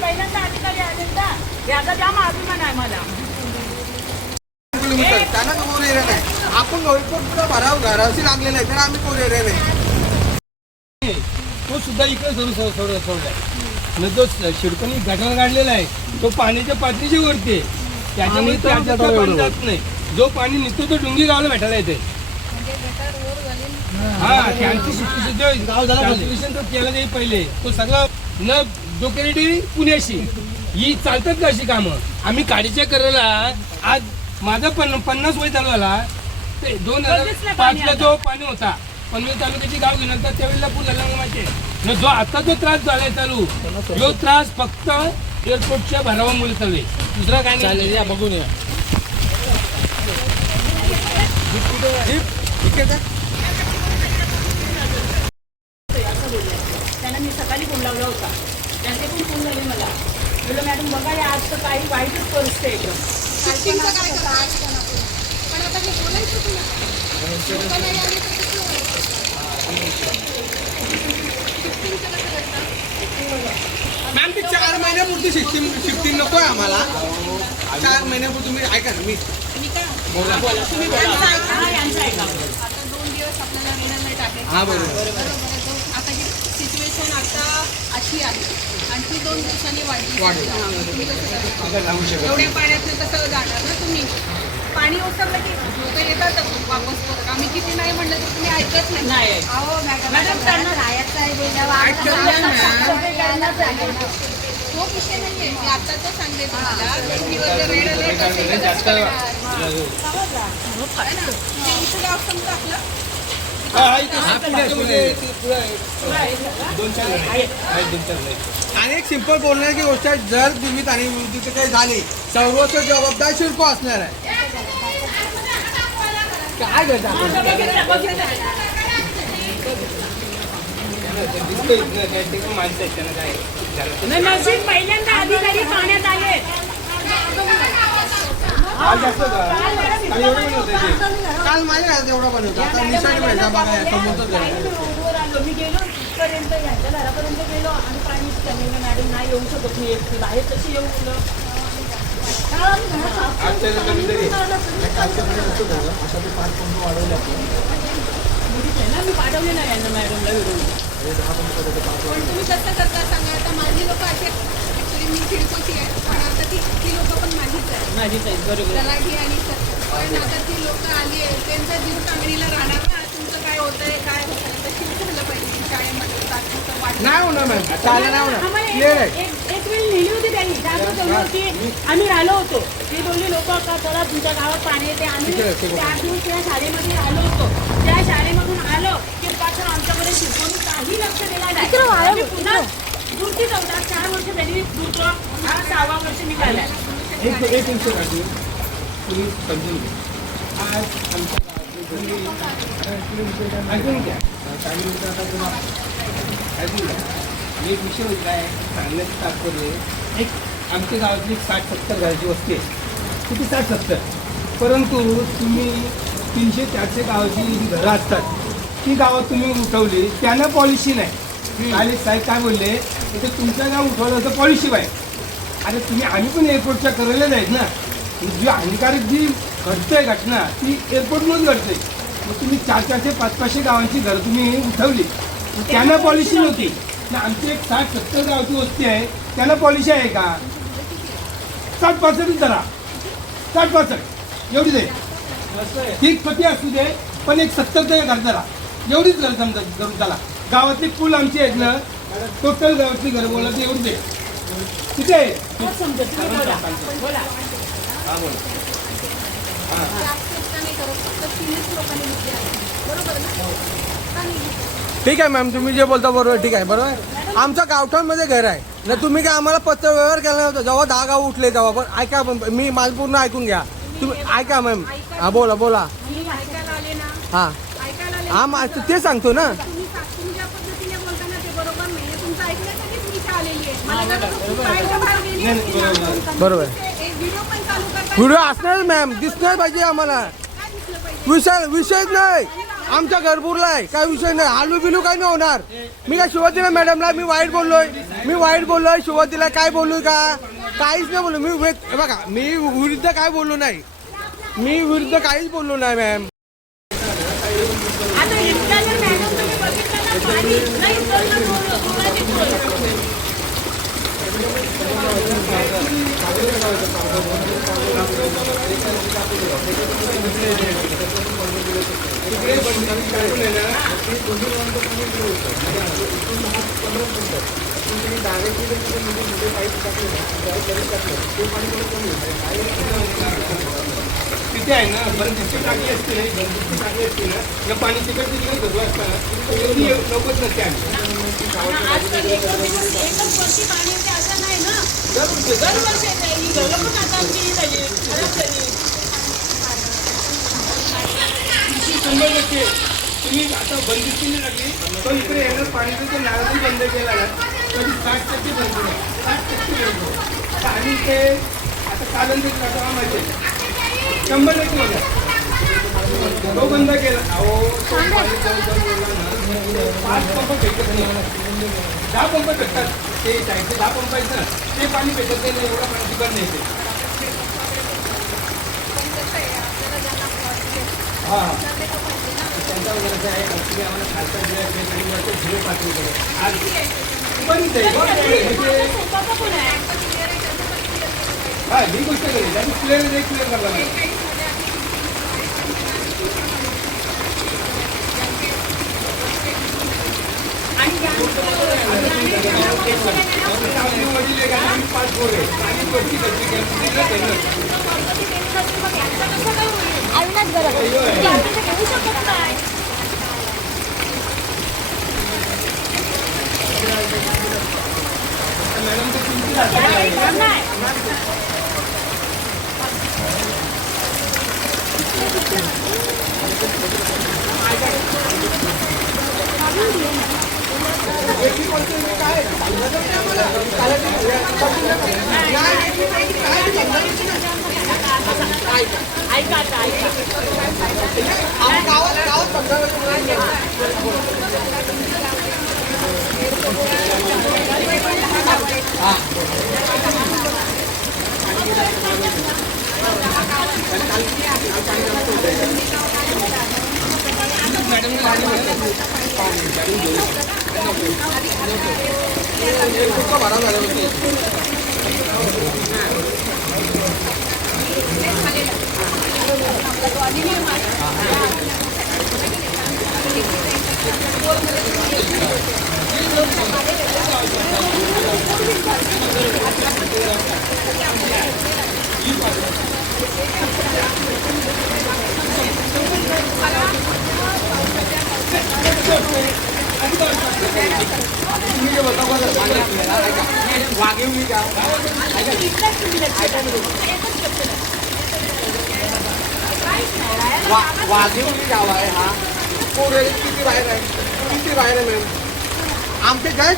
पहिल्यांदा अधिकारी आले का याचा जाम अभिमान आहे मला. त्यांना कोण एरिया नाही. आपण पुढे भराव घराशी लागलेला आहे तर आम्ही कोण एरिया नाही. तो सुद्धा इकडे सोडलाय. जो शिडकणी गटार काढलेला आहे तो पाण्याच्या पातळीच्या वरती आहे. त्याच्यामुळे त्याच्यात पाणी जात नाही. जो पाणी निघतो तो डुंगी गावाला भेटायला येते. हा त्यांची कॅल्क्युलेशन तो केलं नाही पहिले. तो सगळं न डोकेरेटी पुण्याशी ही चालतात का अशी कामं. आम्ही काडीच्या करायला आज माझा 50 वय चालू झाला. ते 2005ला जो पाणी होता पनवेल तालुक्याची गाव घेऊन त्यावेळेला पूल झाला माहिती. जो आता जो त्रास झालाय चालू तो त्रास फक्त एअरपोर्टच्या भरावामुळे चालू आहे. दुसरा काय नाही. बघून या त्यांना मी सकाळी फोन लावला होता. त्यांचे पण फोन झाले मला. बोललो मॅडम बघा या आज तर काही वाईटच परिस्थिती आहे एकदम. मॅम ती 4 महिन्यापुरती शिफ्टिंग नको आहे आम्हाला. 4 महिन्यापुरती तुम्ही ऐका ना. मी बोला तुम्ही यांचं ऐका. आता 2 दिवस आपल्याला रेनल लाईट आहे. हा बरोबर. आता ही सिच्युएशन आता अशी आहे. आणखी 2 दिवसांनी वाढली. एवढ्या पाण्यात कसं जाणार ना तुम्ही. पाणी ओसरलं की लोक येतात वापस परत. आम्ही किती नाही म्हणलं तर तुम्ही ऐकत नाही. अहो मॅडम तो विषय नाहीये. मी आता तर सांगते तुम्हाला 2 दिवस रेड अलर्ट असेल तर कसं करणार? समजा आपलं आणि एक सिंपल बोलण्याची गोष्ट आहे. जर जीवित आणि मृत्यूची काही झाली सर्वोच्च जबाबदार शिडको असणार आहे. काय करता नशीब पहिल्यांदा अधिकारी पाण्यात आले. काल माझ्या घरात एवढा बनवतो. आता निसर्ग भेटा बघा समोरच मी गेलो इथपर्यंत यांच्या घरापर्यंत गेलो आणि पाणी त्यांनी मॅडम नाही येऊ शकत. मी एकटी बाहेर कशी येऊ मुलं. मी पाठवले नाही यांना मॅडमला व्हिडिओ. पण तुम्ही कसं करता सांगा. आता माझी लोक असे ऍक्च्युली मी खिडकोची आहे पण आता ती लोक पण माझीच आहे. माझीच आहे बरोबर. तलाठी आणि पण आता ती लोक आली आहे त्यांचा जीव टांगणीला राहणार ना. तुमचं काय होतंय काय होतंय तशी झालं पाहिजे शाळेमध्ये नाही होणार मॅम. चालेल नाही होणार. क्लिअर आहे. एक वेळ लिहिली होती त्यांनी त्यात की आम्ही राहिलो होतो. ते बोलले लोक का चला तुमच्या गावात पाणी येते. आम्ही 4 दिवस त्या शाळेमध्ये आलो होतो. त्या शाळेमधून आलो की पात्र आमच्याकडे शिकवून काही लक्ष दिला नाही. आम्ही पुन्हा दूरती जाऊन 4 वर्ष त्यांनी दूरतो. हा 6वा वर्ष निघाला. एक इंच काढली तुम्ही समजून घ्या. आज आमच्या ऐकून घ्या. ऐकून घ्या. एक विषय होता आहे सांगण्याचं तात्पर्य. एक आमच्या गावातली 60-70 घराची वस्ती आहे. किती 60-70. परंतु तुम्ही 300-400 गावाची जी घरं असतात ती गावात तुम्ही उठवली त्यांना पॉलिसी नाही. काले साहेब काय बोलले ते तुमचं गाव उठवलं तर पॉलिसी पाहिजे. आता तुम्ही आम्ही पण एअरपोर्टच्या करायलाच आहेत ना. जी हानिकारक जी घडतंय घटना ती एअरपोर्टमधून घडते. मग तुम्ही 400-500 गावांची घरं तुम्ही उठवली त्यांना पॉलिसी नव्हती ना. आमची एक 60-70 गावची वस्ती आहे त्यांना पॉलिसी आहे का. 60% धरा. 60% एवढीच आहे. ठीक पती असू दे पण एक 70 घर धरा. एवढीच घर समजा करून चला. गावातली पूल आमची आहेत ना टोटल गावातली घर बोला तर एवढीच आहे. किती आहे बोला. ठीक आहे मॅम तुम्ही जे बोलता बरोबर ठीक आहे. बरोबर. आमचं गावठाणमध्ये घर आहे ना. तुम्ही काय आम्हाला पत्र व्यवहार केला नव्हता जेव्हा 10 गाव उठले तेव्हा. पण ऐका मी माझं पूर्ण ऐकून घ्या. तुम्ही ऐका मॅम. हा बोला बोला. हां हां ते सांगतो ना. बरोबर. व्हिडिओ असणार मॅम. दिसणार पाहिजे आम्हाला. विषयच नाही. आमच्या घरपूरला आहे, काय विषय नाही, आलू बिलू काही नाही होणार. मी काय सुरुवातीला मॅडमला मी वाईट बोललोय सुरुवातीला काय बोललोय का? काहीच नाही बोललो मी. हे बघा, मी विरुद्ध काय बोललो नाही, मी विरुद्ध काहीच बोललो नाही मॅम. आता इतक्या जर मॅडम तुम्ही बघितलं ना, पाणी नाही उचललं दोघांनी बोल. तिथे आहे ना बंदिस्त टाकी असते, ना पाणी तिकडे धरलं असताना एवढी नकोच नसते आजकाल एकच वर्षी पाणी येते असं नाही ना, दरवर्षी येते. ही घरं पण आता आमची ही झाली, खराब झाली. 100% तुम्ही आता बंदिस्तीने लागली पण इकडे येणार पाणीचं ते नारळी बंद केला ना कधी 60% बंद नाही, 60% बंद आहे. आणि ते आता कालंदीत आता माहिती आहे 100% होणार. तो बंद केला. अहो पाणी जवळ बोलला ना 5 पंप भेटत नाही, 10 पंप भेटतात. ते 10 पंप आहेत ना, ते पाणी भेटत नाही, एवढं पाणी तिकड नाही ते. हां त्यांचा वगैरे आहे ॲक्च्युली आम्हाला खासदार जिल्ह्यात 0 पातळीकडे आज बंद आहे. हां ही गोष्ट करेल त्याची क्लिअर करायला पाहिजे. वडील एक आणि 5 पोरं आहेत आणि वरती मॅडम तर तुमची ऐका आता, ऐका. वाघेवली गाव आहे हा. किती बाहेर आहे मॅम आमचे काय